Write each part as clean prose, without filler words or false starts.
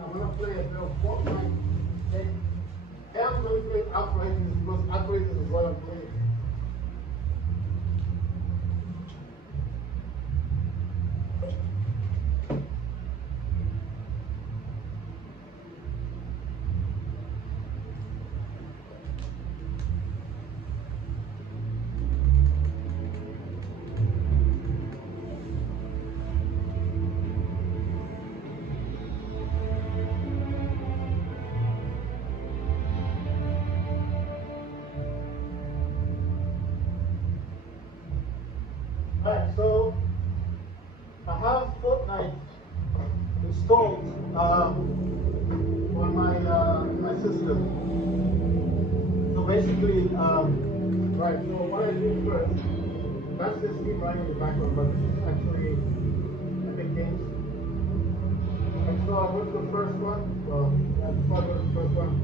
I'm gonna play a bit of Fortnite. And I'm going to play Operators because Operators is what I'm playing. Alright, so I have Fortnite installed on my system. So basically, right. So what I do first, that's this game running in the background, but this is actually Epic Games. And so I go to the first one. Well, before I go to the first one,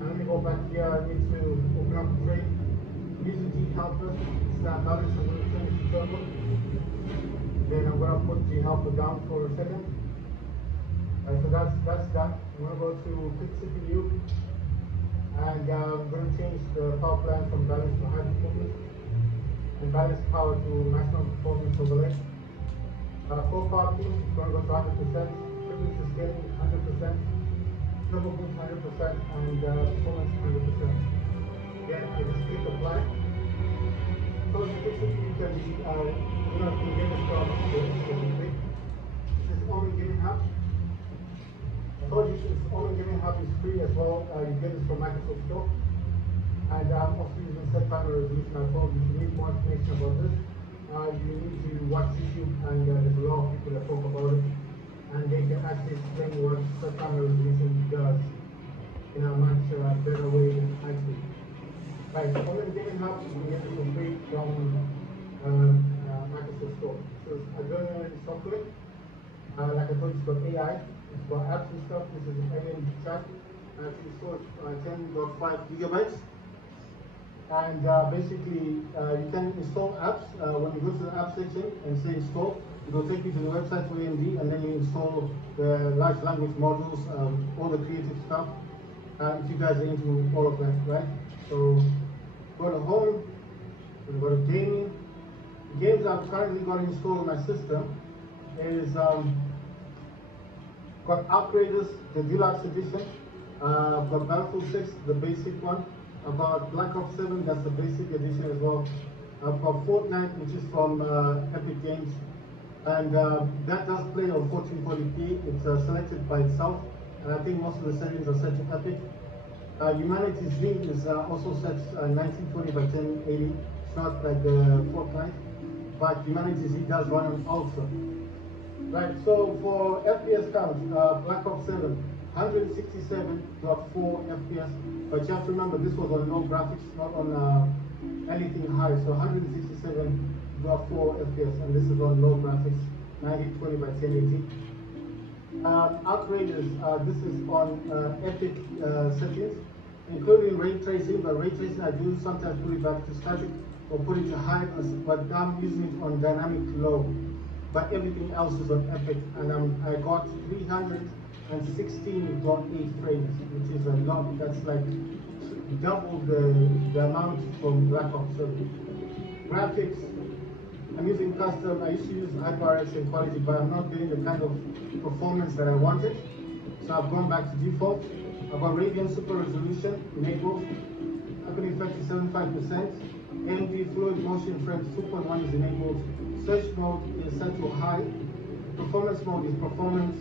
I'm gonna go back here. I need to open up the trade. Use the G helper. Snap out. So I'm gonna finish the circle. Then I'm gonna put G helper down for a second. So that's done. I'm gonna go to quick CPU, and I'm gonna change the power plan from balance to high performance, and balance power to maximum performance overlay. Full power key is gonna go to 100%. Frequency scaling 100%. Turbo boost 100%, and performance 100%. Then I just click apply. So the quick CPU can be, you can get this from the this is only giving apps. I told you it's only giving hub is free as well. You get this from Microsoft Store. And I'm also using set timer resolution as well. If you need more information about this, you need to watch YouTube, and there's a lot of people that talk about it. And they can actually explain what set timer resolution does in a much better way than I do. Right, only giving hub, you can get this for free from Microsoft Store. So I go in software. Like I told you, it's got AI. It's got apps and stuff. This is an alien chat. Actually stored 10.5 gigabytes. And basically, you can install apps. When you go to the app section and say install, it will take you to the website for AMD, and then you install the large language modules, all the creative stuff. If you guys are into all of that, right? So go to home, and go to gaming. The games I've currently got installed on my system is got Upgraders, the deluxe edition. I've got Battlefield 6, the basic one. I've got Black Ops 7, that's the basic edition as well. I've got Fortnite, which is from Epic Games. And that does play on 1440p. It's selected by itself. And I think most of the settings are set to Epic. Humanity's Z is also set 1920x1080. It's not like the Fortnite. But Humanity's Z does run on Ultra. Right, so for FPS count, Black Ops 7, 167.4 FPS, but you have to remember this was on low graphics, not on anything high, so 167.4 FPS, and this is on low graphics, 1920x1080. Outriders, this is on Epic settings, including ray tracing, but ray tracing I do sometimes put it back to static or put it to high, but I'm using it on dynamic low. But everything else is on Epic, and I got 316.8 frames, which is a lot. That's like double the amount from Black Ops 7. Graphics, I'm using custom. I used to use HyperX and quality, but I'm not getting the kind of performance that I wanted. So I've gone back to default. I've got Radeon Super Resolution enabled. Open effect is 75%. AMD Fluid Motion Frames 2.1 is enabled. Search mode is set to high. Performance mode is performance.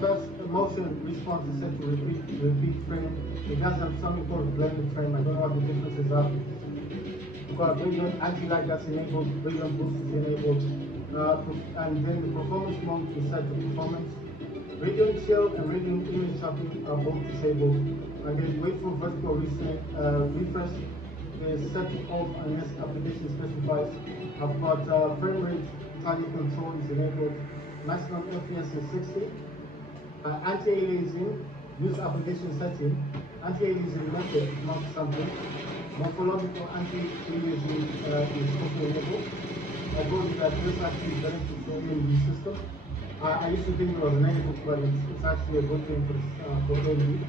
First motion response is set to repeat frame. It does have something called blended frame. I don't know what the differences are. We've got Radeon anti-lag that's enabled. Radeon boost is enabled. And then the performance mode is set to performance. Radeon chill and Radeon image shuffling are both disabled. And then wait for vertical refresh is set off unless application specifies. I've got frame rate target control is enabled. Maximum FPS is 60. Anti-aliasing, use application setting. Anti-aliasing method, not something. Morphological anti-aliasing is also enabled. I told you that this actually benefits the AMD system. I used to think it was a negative, but it's actually a good thing for AMD.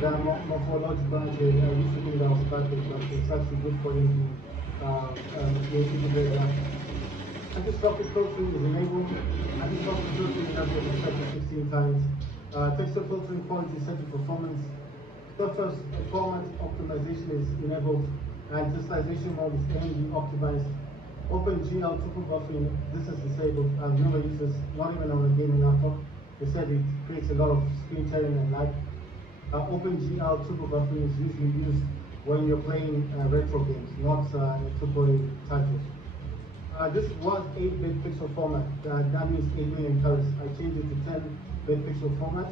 The morphological energy, I used to think that was a bad thing, but it's actually good for AMD. Anti-stroke filtering is enabled. Anti-stroke filtering is set to 16 times. Texture filtering quality is set to performance. Surface format optimization is enabled. And digitalization mode is AMD optimized. OpenGL triple buffering, this is disabled. I've never used this, not even on a gaming laptop. They said it creates a lot of screen tearing and lag. OpenGL triple buffering is usually used when you're playing retro games, not AAA titles. This was 8-bit pixel format. That means 8 million colors. I changed it to 10-bit pixel format.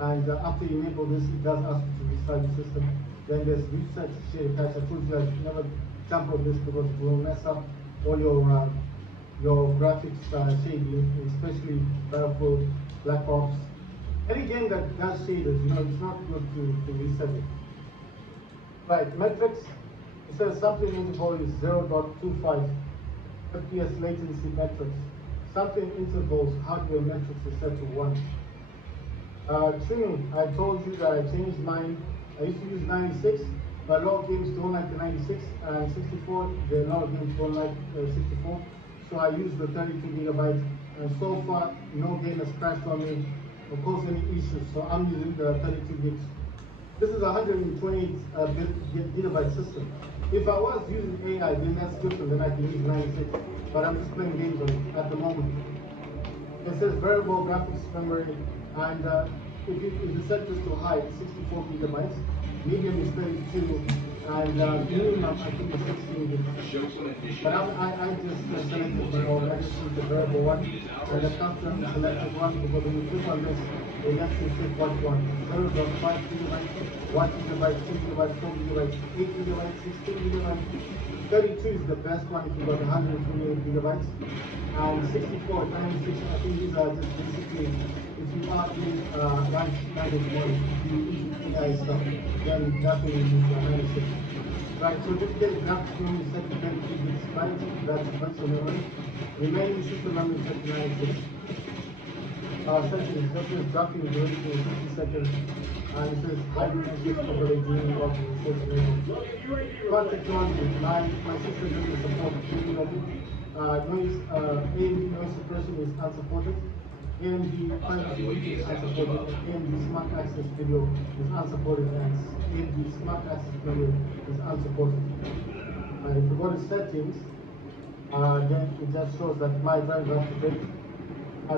And after you enable this, it does ask you to restart the system. Then there's reset shade cache. I told you guys never jump on this because it will mess up all your graphics shading, especially Battlefield, Black Ops. Any game that does shaders, it's not good to reset it. Right, metrics. It says sampling interval is 0.25 FPS latency metrics. Sampling intervals hardware metrics is set to 1. Trimming, I told you that I changed mine. I used to use 96, but a lot of games don't like the 96 and 64. A lot of games don't like 64. So I used the 32 gigabytes, and so far no game has crashed on me or caused any issues. So I'm using the 32 gigs. This is a 128 gigabyte system. If I was using AI, then that's different. Then I can use 96. But I'm just playing games on it at the moment. It says variable graphics memory, and if you set this to high, it's 64 gigabytes. Medium is 32, and minimum I think is 16 gigabytes. But I just selected my own. I just used the variable one, and the custom selected one, because when you click on this, it lets you pick what you want. 0.5 gigabytes, 1 gigabyte, 2 gigabytes, 4 gigabytes, 8 gigabytes, 16 gigabytes. 32 is the best one if you got 128 gigabytes. And 64, 96, I think these are just basically, if you are doing large language models, if you use AI stuff, then definitely use 96. Right, so this day graphics memory is set to 32 bits bytes, that's virtual memory. Remaining system memory is set to 96. Settings, that is dropping duration in 60 seconds, and it says high message coverage during what it says enabled. Core technology, my system doesn't support any of it. AMD noise suppression is unsupported. AMD privacy is unsupported. AMD smart access video is unsupported, and AMD smart access video is unsupported. If you go to settings, then it just shows that my drive is up to date.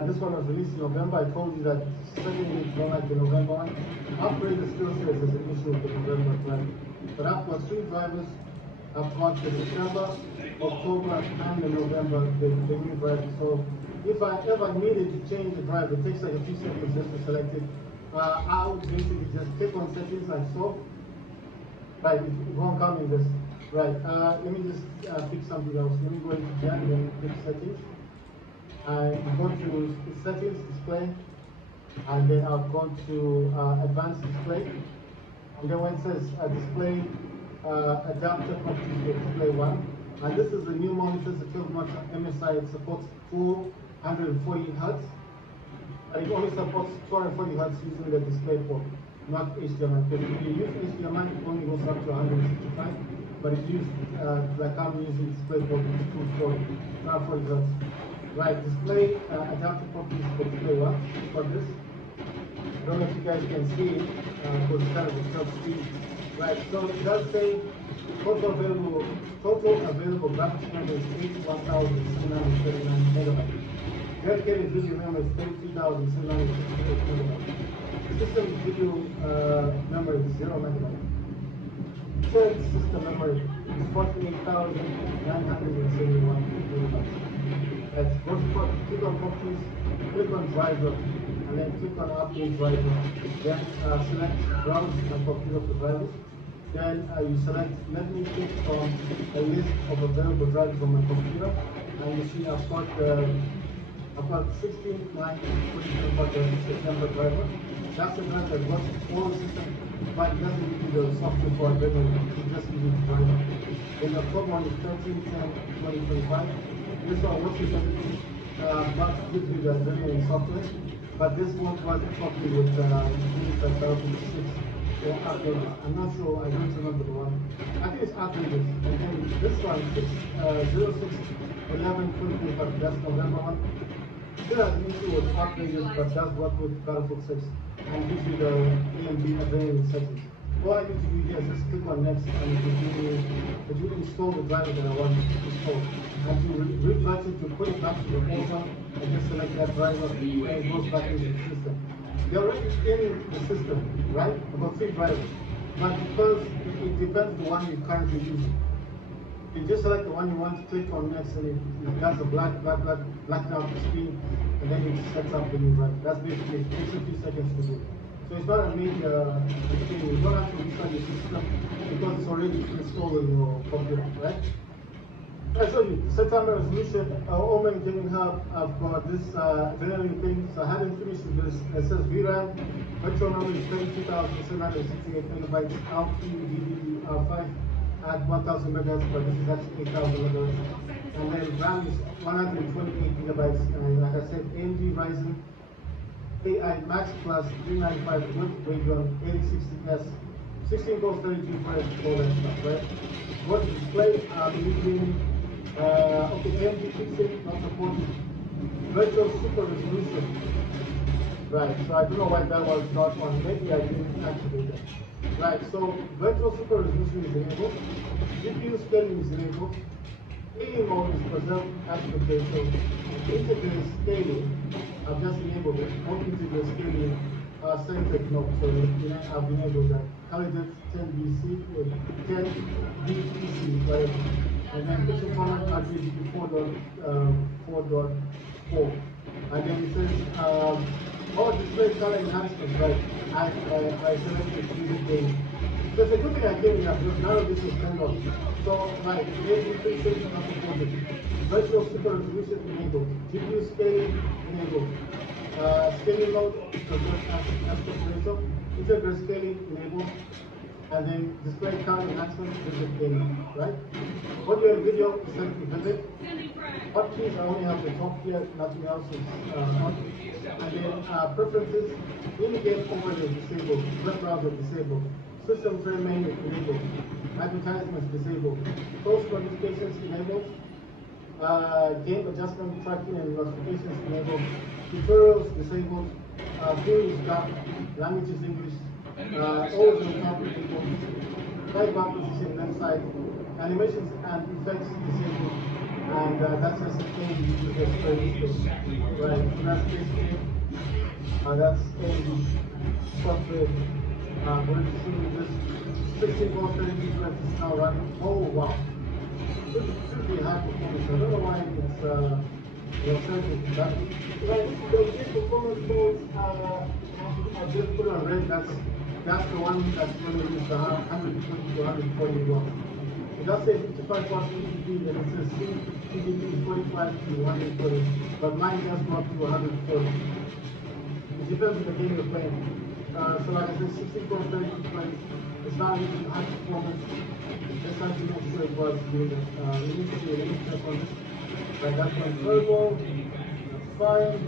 This one was released in November. I told you that certain games don't like the November one. Upgrade still says there's an issue with the November drive. But I've got 3 drivers. I've got the September, October, and the November, the new driver. So if I ever needed to change the drive, it takes like a few seconds just to select it. I would basically just click on settings like so. Right, it won't come in this. Right, let me just pick something else. Let me go into Gen and then click settings. I go to settings, display, and then I'll go to advanced display. And then when it says display adapter properties for display 1, and this is the new monitors, the 12-month MSI. It supports 440 Hz, and it only supports 240 Hz using the display port, not HDMI. Because if you use HDMI, it only goes up to 165, but if you use like I'm using display port, it's 240 Hz. Right, display adaptive properties for display 1. For this, I don't know if you guys can see it because it's kind of a short screen. Right, so it does say total available graphics memory is 81,739 megabytes. Dedicated video memory is 32,768 megabytes. System video memory is 0 megabytes. Shared system memory is 48,971 megabytes. Let's go to click on properties, click on driver, and then click on update driver. Then select browse and computer for drivers. Then you select, let me click on a list of available drivers on my computer, and you see I've got 16, 9, 20, about the September driver. That's the driver that works all the system, but it doesn't give you the software for it, it just gives you the driver. Then the code one is 13, 10, 20, 25. This one works with everything. not due to the Radeon software, but this won't work properly with Unix 2006 or updated. I'm not sure, I don't remember the one. I think it's updated. And then this one, 06/11/2025, that's November one. Still has an issue with updated, but does work with Battlefield 6 and gives you the AMD available settings. All I need to do here is just click on next and it will install the driver that I want to install. And to revert it, to put it back to the old one, and just select that driver and it goes back into the system. They're already in the system, right? I've got 3 drivers. But because it depends on the one you're currently using. You just select the one you want to click on next and it does a black out the screen and then it sets up the new driver. That's basically it. It takes a few seconds to do. So it's not a major thing. You don't have to restart your system because it's already installed on your computer, right? I showed you September resolution, Omen Gaming Hub. I've got this generating thing. So I haven't finished with this. It says VRAM, virtual memory is 32,768 megabytes, LPDDR5 at 1,000 megahertz, but this is actually 8,000 megahertz. And then RAM is 128 gigabytes. And like I said, AMD Ryzen AI Max Plus 395 with Radeon 8060S, 16 cores, 32 threads, all that stuff, right? What display I'm using, okay, AMD FreeSync not supported, virtual super resolution, right? So I don't know why that was not on, maybe I didn't activate that, right? So virtual super resolution is enabled, GPU scaling is enabled, scaling mode is preserved aspect ratio, integrated scaling, I've just enabled it, not integrated scaling, centered no, so I've enabled that. Calibrate 10BC with 10BTC, whatever. And then picture format RGB 4.4. And then it says, oh, display color enhancement, right? I selected music game. So it's a good thing I came here because none of this is turned on. So, right, AMD FreeSync not supported. Virtual super resolution enabled. GPU scaling enabled. Scaling mode, aspect ratio, integrated scaling enabled, and then display count enhancement, visit gaming, right? Audio and video is set to visit. Hotkeys, I only have the top here, nothing else is on. And then preferences, in-game overlay disabled, web browser disabled, system frame menu enabled, advertisements disabled, post notifications enabled, game adjustment tracking and notifications enabled, tutorials disabled, view is dark, language is English, all the top enabled, right bar position left side, animations and effects disabled, and that's just a thing you use as right? So that's basically that's the software. We're seeing this 16 volt 32 is now running. Oh wow. This should be high performance. I don't know why it's sensitive. But right, the performance modes I just put on red. That's the one that's going to use the 120 to 140 watts. It does say 55 watts TDP and it says TDP is 45 to 120, but mine just go up to 140. It depends on the game you're playing. So like I said, 64 32 frames. It's not really high performance. Just have to make sure it was doing it. You need to do a little check on this. Right, that's my turbo. That's fine.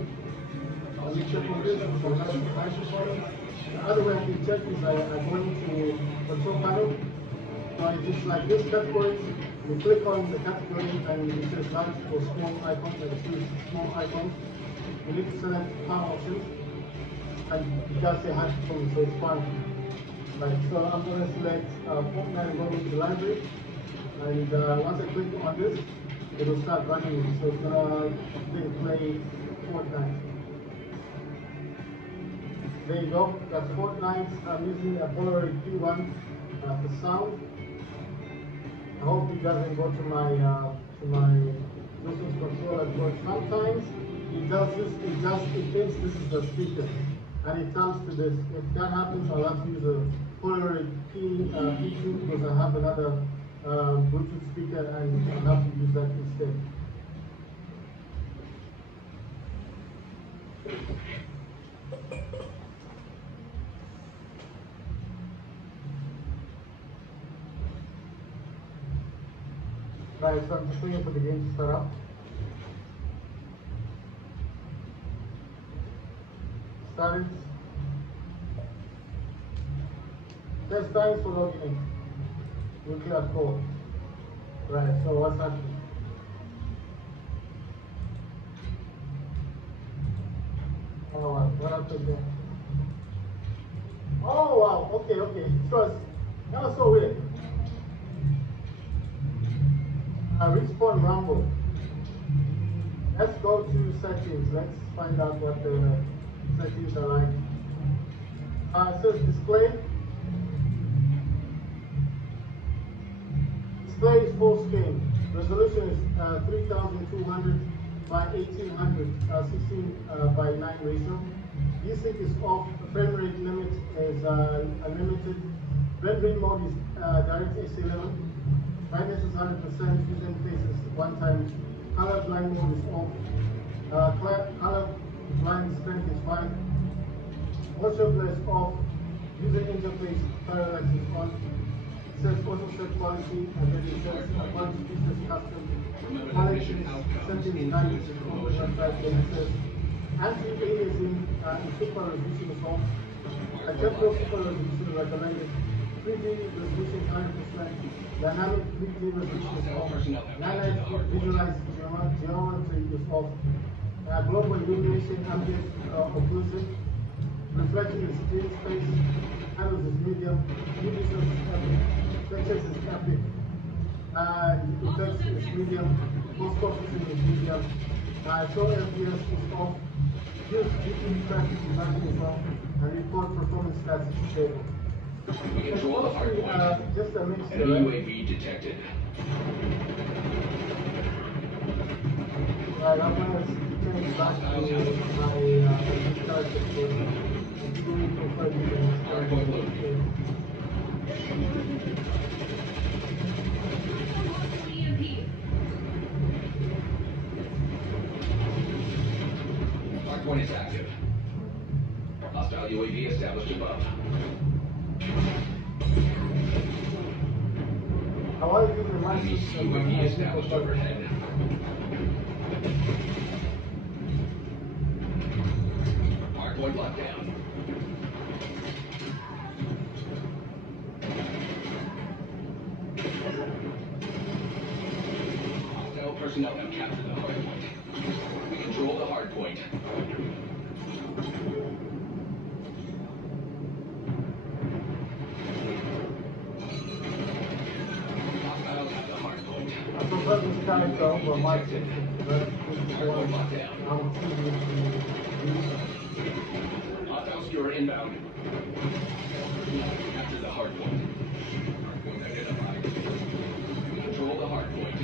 Let me check on this. So that's high performance. The other way I can check is I go into control panel. So it's just like this category. You click on the category and it says large or small icons. I choose small icons. You need to select power options. And it does say high performance, so it's fine. Right, so I'm going to select Fortnite and go into the library. And once I click on this, it will start running. So it's going to play Fortnite. There you go, that's Fortnite. I'm using a Polaroid P1 for sound. I hope it doesn't go to my Bluetooth controller, because sometimes it does this, it thinks this is the speaker. And it comes to this. If that happens, I'll have to use a Polaroid P2 because I have another Bluetooth speaker and I'll have to use that instead. Right, so I'm just waiting for the game to start up. Got it. There's times for logging in. Nuclear core. Right, so what's happening? Oh wow, what happened there? Oh wow, okay, okay. That was so weird. Respawn Rumble. Let's go to settings. Let's find out what the settings are like. It says display. Display is full screen. Resolution is 3200 by 1800, 16 by 9 ratio. Desync is off. Frame rate limit is unlimited. Rendering mode is DirectX 11. Brightness is 100%. User interface is 1 time. Color blind mode is off. Color blind strength is 5. Motion blur is off. User interface parallax is on. It says auto set quality, and then it says quality features custom. Quality settings 90 is on the website. Then it says anti-aliasing in super resolution is off. Temporal super resolution recommended. 3D resolution 100%. Dynamic 3D resolution is off. Nanites visualize geometry is off. Global illumination ambient occlusion. Reflection is screen space. Handles is medium. Univision is epic. Flexes is epic. Effects is medium. Post processing is medium. Show FPS is off. Use GPU traffic debugging is off. And report performance stats is stable. Control the hard point. Just a mixture. UAV detected. I'm going to change back to my character for Hardpoint located. Hardpoint is active. Hostile UAV established above. I want to give you my UAV established overhead. Hardpoint lockdown. Hostile personnel have captured the hardpoint. We control the hardpoint. Hostiles have the hardpoint. I prefer this character over my Hardpoint lockdown. Hostile skewer inbound. Capture the hardpoint. Hardpoint identified. We control the hardpoint.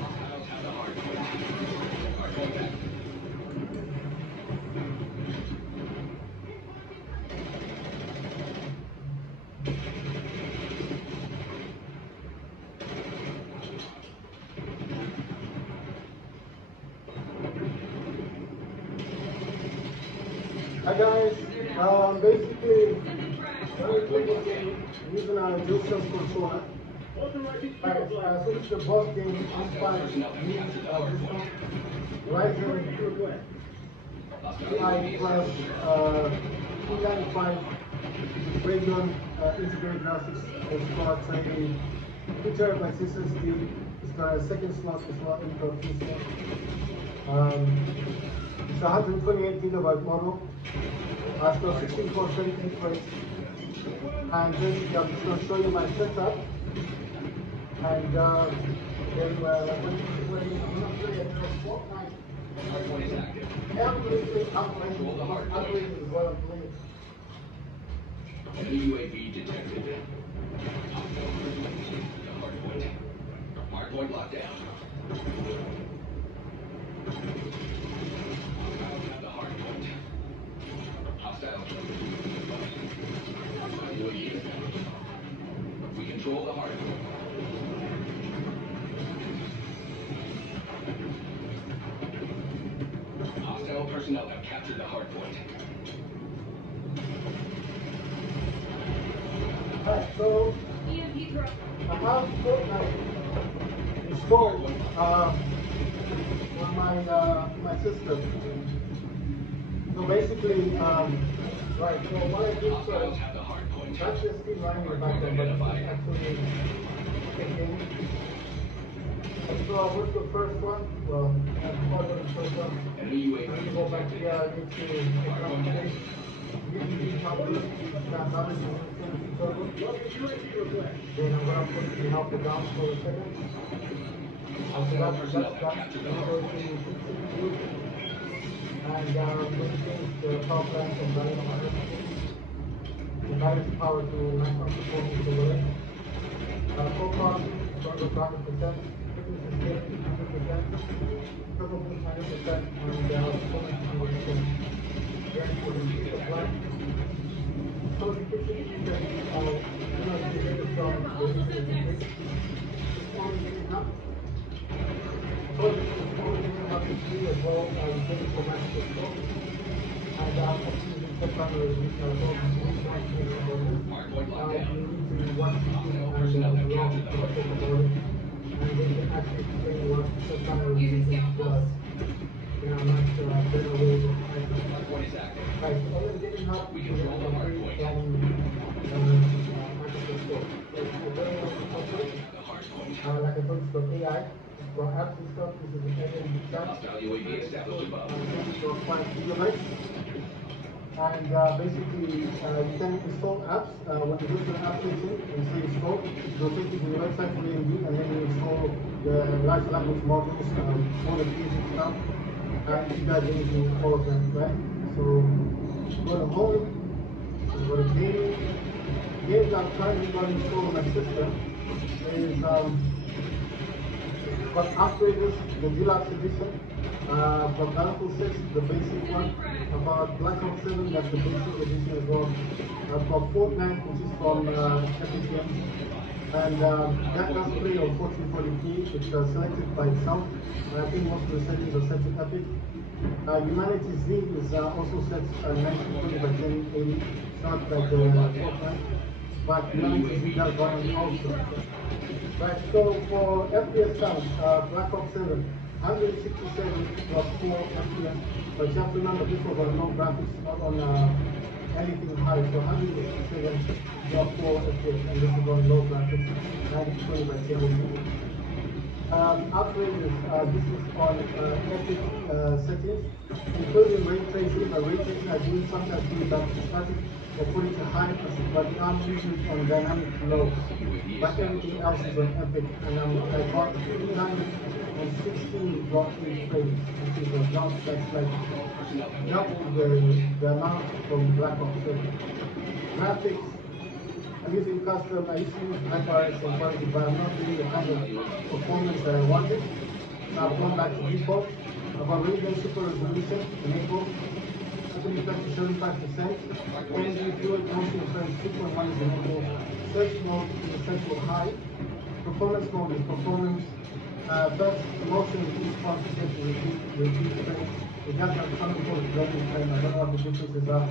Hostiles have the hardpoint. Hardpoint active. Hi guys, basically, when we play this game, using our distance controller. Right, so this is the boss game inspired Ryzen 5 plus 295 Radeon integrated graphics card training. 2 terabyte SSD. It's got a second slot as well, Intel 2 slot. It's a 128 gigabyte model. It's got 16 core 28 threads. And then I'm just going to show you my setup. And then when I'm not playing at Fortnite, Hardpoint is active. everything I'm playing is what I'm playing. Enemy UAV detected. The hardpoint. Hardpoint lockdown. Hostiles have the hardpoint. Hostiles. UAV established. We control the hardpoint. Hostile personnel have captured the hardpoint. Alright, so I have Fortnite installed my system. So basically, right. So what I did first, that's the steam running in the background, but it's actually kicking. So I went to the first one. Well, before I go to the first one, I need to go back here. I need to become this. Usually, how this manage to finish the total. Then I'm gonna put the helper down for a second. So that's done. I'm going to fix CPU. And I'm going to change the power plant from running on my system. The battery's power to maximum performance overlay. Focus is going to go 100%. Fitness is getting 100%. Turbo boost 100%. And performance is 100%. Ready for the supply. So you can see that the data from the internet is only getting up. So this is only getting up to 3 as well as getting for massive scope. And using set primary resolution as well. You need to actually about this. You need to watch the and allow it to talk about it. And then you can actually explain what set primary resolution does in a much better way than I can. Right, so other than getting up, you can get a free from Microsoft Store. So it's a very nice software. Like I told you, it's got AI, it's got apps and stuff. This is an NVIDIA chat. It's got 5 gigabytes. And basically, you can install apps. When you go to the app section and say install, it will take you to the website for AMD, and then you install the large language models, all the basic stuff. And you guys need to do all of them, right? So go to home, go to gaming. Games I'm currently got installed on my system is got upgraders, the deluxe edition. From Battlefield 6, the basic one. About Black Ops 7, that's the basic edition as well. I've got Fortnite, which is from Epic Games. And that does play on 1440p, which is selected by itself. I think most of the settings are set to Epic. Humanity Z is also set 1920x1080. It's not like the Fortnite, but Humanity Z does run on also. Right, so for FPS count, Black Ops 7, 167 plus 4 FPS. But you have to remember this was on low graphics, not on anything high. So 167 plus 4 FPS, and this is on low graphics, 1920x1080. Upgrades, this is on Epic settings, including ray tracing. Ray tracing I do sometimes do that static or put it to high, but I'm using it on dynamic low. But everything else is on Epic, and I got 316 block-free frames, which is not that's like double the amount from Black Ops 7. Graphics, I'm using custom. I used to use HyperX and quality, but I'm not getting the kind of performance that I wanted. So I've gone back to default. I've already done super resolution enabled. Open effect to 75%. Energy fluid motion effect 2.1 is enabled. Search mode is set to high. Performance mode is performance. Best motion is each part set to reduce frame. It does have something called blending frame. I don't know what the differences are.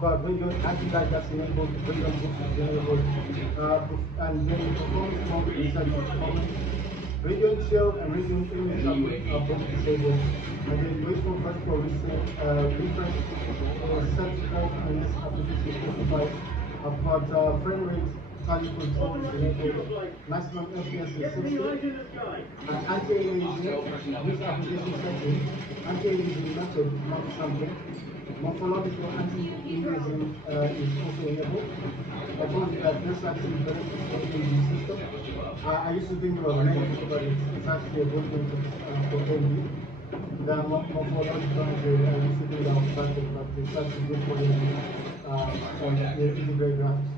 But Radeon anti-lag that's enabled, Radeon boost is enabled, and then performance mode is set to performance. Radeon chill and Radeon image are both disabled, and then wasteful vertical refresh is set to off unless application is specified. I've got frame rate target control is enabled, maximum FPS is 60. Anti-aliasing, use application settings. Anti-aliasing method is not something. Morphological anti-aliasing is also enabled. I told you that this actually benefits the AMD system. I used to think it was a negative, but it's actually a good benefit for AMD. The morphological anti-aliasing, I used to think that was bad, but it's actually good for AMD and the integrated graphics.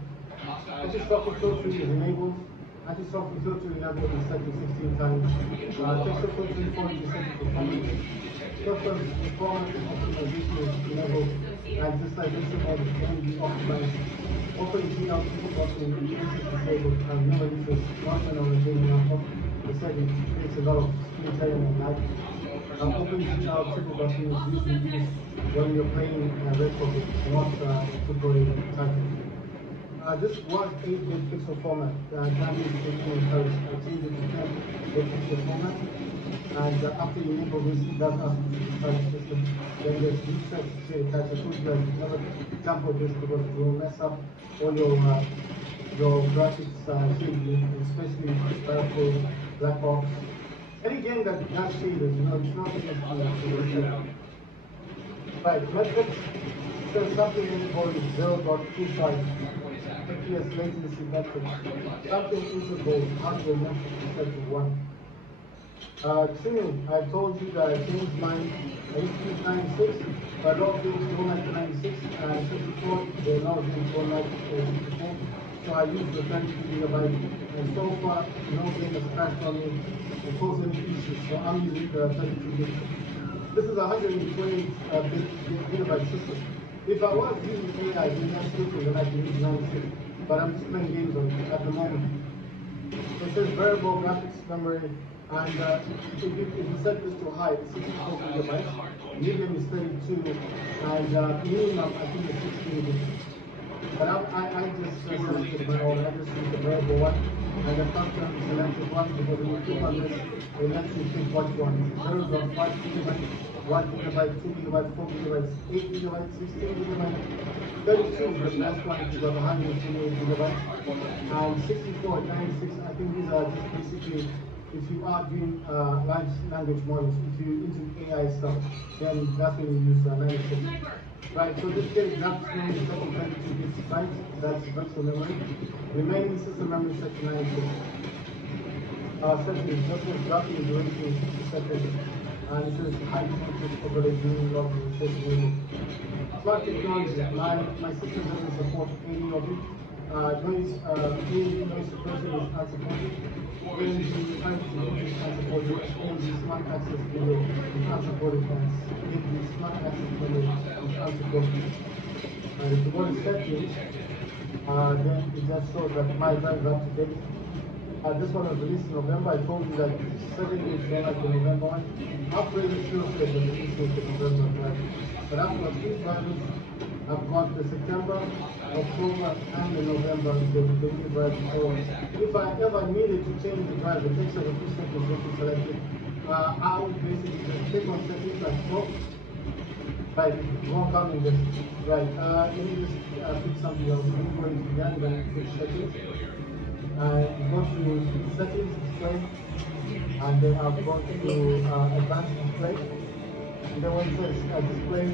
Anti-stroke filtering is enabled. Anti-stroke filtering level is set to 16 times. Texture filtering point is set to performance. Preference performance optimization is enabled. And digitization mode is going to be optimized. Open GL button is disabled and no releases not when I was doing the setting creates a lot of screen tearing and lag. Open GL triple button is usually used when you're playing red pocket, not football titles. This was 8-bit pixel format. Can be 18 colors. I changed it to 10-bit pixel format. And after you enable this, it does ask you to restart the system. Then there's reset share types. I told you guys to never jump on this because it will mess up all your graphics shading, especially Battlefield, Black Ops. Any game that does shaders, you know, it's not easy to reset. Right, metrics says something equal 0.25 FPS latency metrics. Something integral hardware metrics is set to 1. Tuning, I told you that I changed mine. I used to use 96, but a lot of games don't like 96 and 64. They're not games don't like 64. So I use the 32 gigabyte. And so far, no game has crashed on me or caused any issues. So I'm using the 32 gig. This is a 120 gigabyte system. If I was using AI, then that's different, then I can use 96. But I'm just playing games on it at the moment. It says variable graphics memory, and if you set this to high, it's 64 gigabytes, medium is 32, and minimum I think is 16 gigabytes. But I just selected my own, I just used the variable one, and the function selected one because when you click on this, it lets you pick what you want. It's 0.5 gigabytes, 1 gigabyte, 2 gigabytes, 4 gigabytes, 8 gigabytes, 16 gigabytes, 32 is the last one, which is 128 gigabytes, and 64, 96, I think these are just basically, if you are doing large language models, if you're into AI stuff, then that's when you use 96. Right, so this case, graphics memory is set to 32 gigabytes, that's virtual memory. Remaining system memory set to 96. Settings, just as graphic duration 60 seconds, and it says high percentage overlay during log session. Smart technology, my system doesn't support any of it. Noise suppression is unsupported. ANC privacy is unsupported. ANC smart access window is unsupported. And ANC smart access window is unsupported. And if you go to settings, then it just shows that my drive is up to date. This one was released in November. I told you that certain days don't like the November one. Upgraded still said the release date of November drive. But after three drivers, I've got the September, October, and the November the new drive. So if I ever needed to change the drive, it takes over 2 seconds just to select it. I would basically just click on settings like so. Right, it won't come in this. Right, let me just pick something else. I'm going to the end and click settings. Go to settings display, and then I'll go to advanced display, and then when it says display